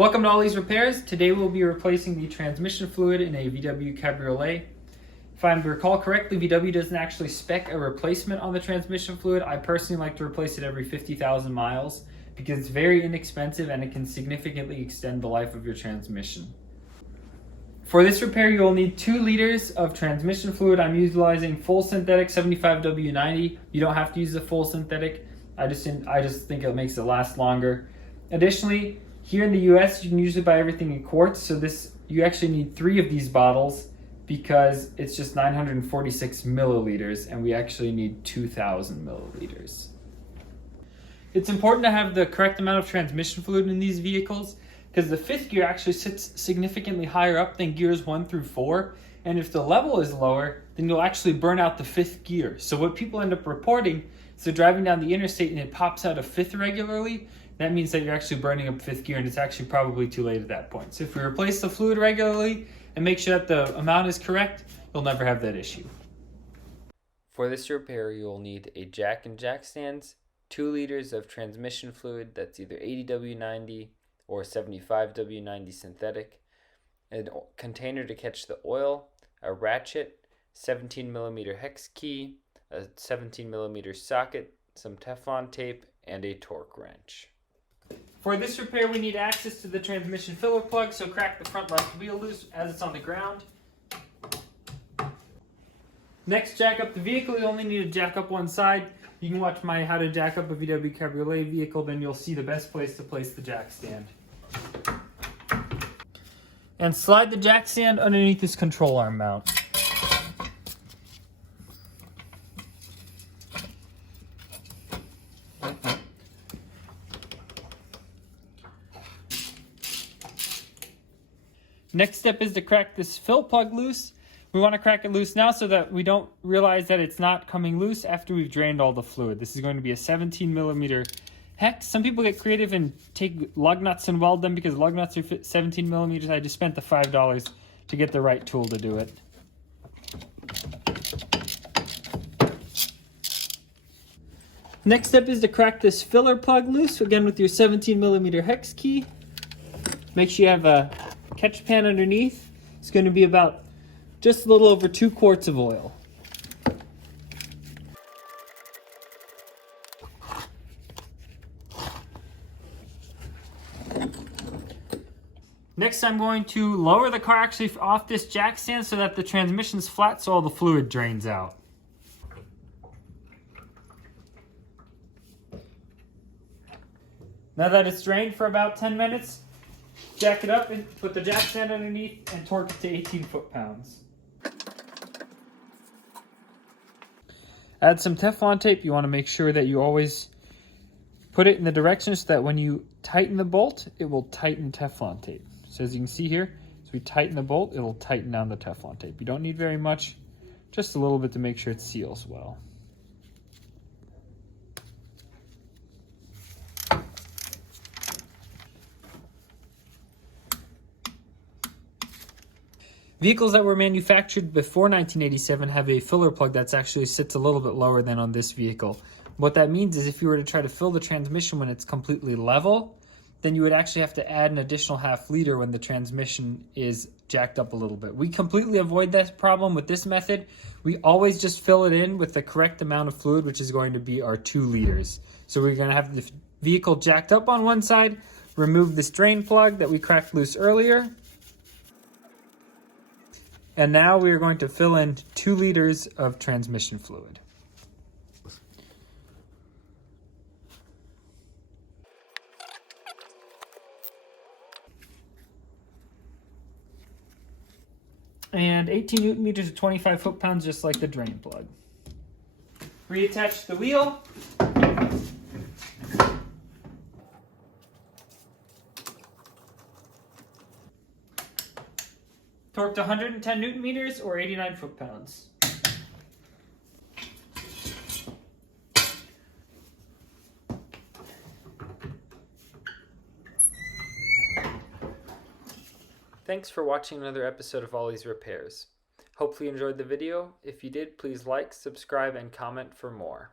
Welcome to All These Repairs. Today we'll be replacing the transmission fluid in a VW Cabriolet. If I recall correctly, VW doesn't actually spec a replacement on the transmission fluid. I personally like to replace it every 50,000 miles because it's very inexpensive and it can significantly extend the life of your transmission. For this repair, you will need 2 liters of transmission fluid. I'm utilizing full synthetic 75W90. You don't have to use the full synthetic. I just think it makes it last longer. Additionally, here in the US, you can usually buy everything in quarts, so you actually need 3 of these bottles because it's just 946 milliliters, and we actually need 2,000 milliliters. It's important to have the correct amount of transmission fluid in these vehicles because the 5th gear actually sits significantly higher up than gears 1 through 4, and if the level is lower, then you'll actually burn out the 5th gear. So what people end up reporting is they're driving down the interstate and it pops out a 5th regularly. That means that you're actually burning up 5th gear, and it's actually probably too late at that point. So if you replace the fluid regularly and make sure that the amount is correct, you'll never have that issue. For this repair, you will need a jack and jack stands, 2 liters of transmission fluid that's either 80W90 or 75W90 synthetic, a container to catch the oil, a ratchet, 17mm hex key, a 17mm socket, some Teflon tape, and a torque wrench. For this repair, we need access to the transmission filler plug, so crack the front left wheel loose as it's on the ground. Next, jack up the vehicle. You only need to jack up one side. You can watch my How to Jack Up a VW Cabriolet vehicle, then you'll see the best place to place the jack stand. And slide the jack stand underneath this control arm mount. Next step is to crack this fill plug loose. We want to crack it loose now so that we don't realize that it's not coming loose after we've drained all the fluid. This is going to be a 17mm hex. Some people get creative and take lug nuts and weld them because lug nuts are 17mm. I just spent the $5 to get the right tool to do it. Next step is to crack this filler plug loose, again with your 17mm hex key. Make sure you have a catch pan underneath. It's going to be about just a little over 2 quarts of oil. Next, I'm going to lower the car actually off this jack stand so that the transmission's flat so all the fluid drains out. Now that it's drained for about 10 minutes, jack it up and put the jack stand underneath and torque it to 18 foot-pounds. Add some Teflon tape. You want to make sure that you always put it in the direction so that when you tighten the bolt, it will tighten Teflon tape. So as you can see here, as we tighten the bolt, it'll tighten down the Teflon tape. You don't need very much, just a little bit to make sure it seals well. Vehicles that were manufactured before 1987 have a filler plug that actually sits a little bit lower than on this vehicle. What that means is if you were to try to fill the transmission when it's completely level, then you would actually have to add an additional ½ liter when the transmission is jacked up a little bit. We completely avoid that problem with this method. We always just fill it in with the correct amount of fluid, which is going to be our 2 liters. So we're going to have the vehicle jacked up on one side, remove this drain plug that we cracked loose earlier, and now we are going to fill in 2 liters of transmission fluid. And 18 newton meters to 25 foot-pounds, just like the drain plug. Reattach the wheel. Torque to 110 newton meters or 89 foot-pounds. Thanks for watching another episode of All These Repairs. Hopefully you enjoyed the video. If you did, please like, subscribe, and comment for more.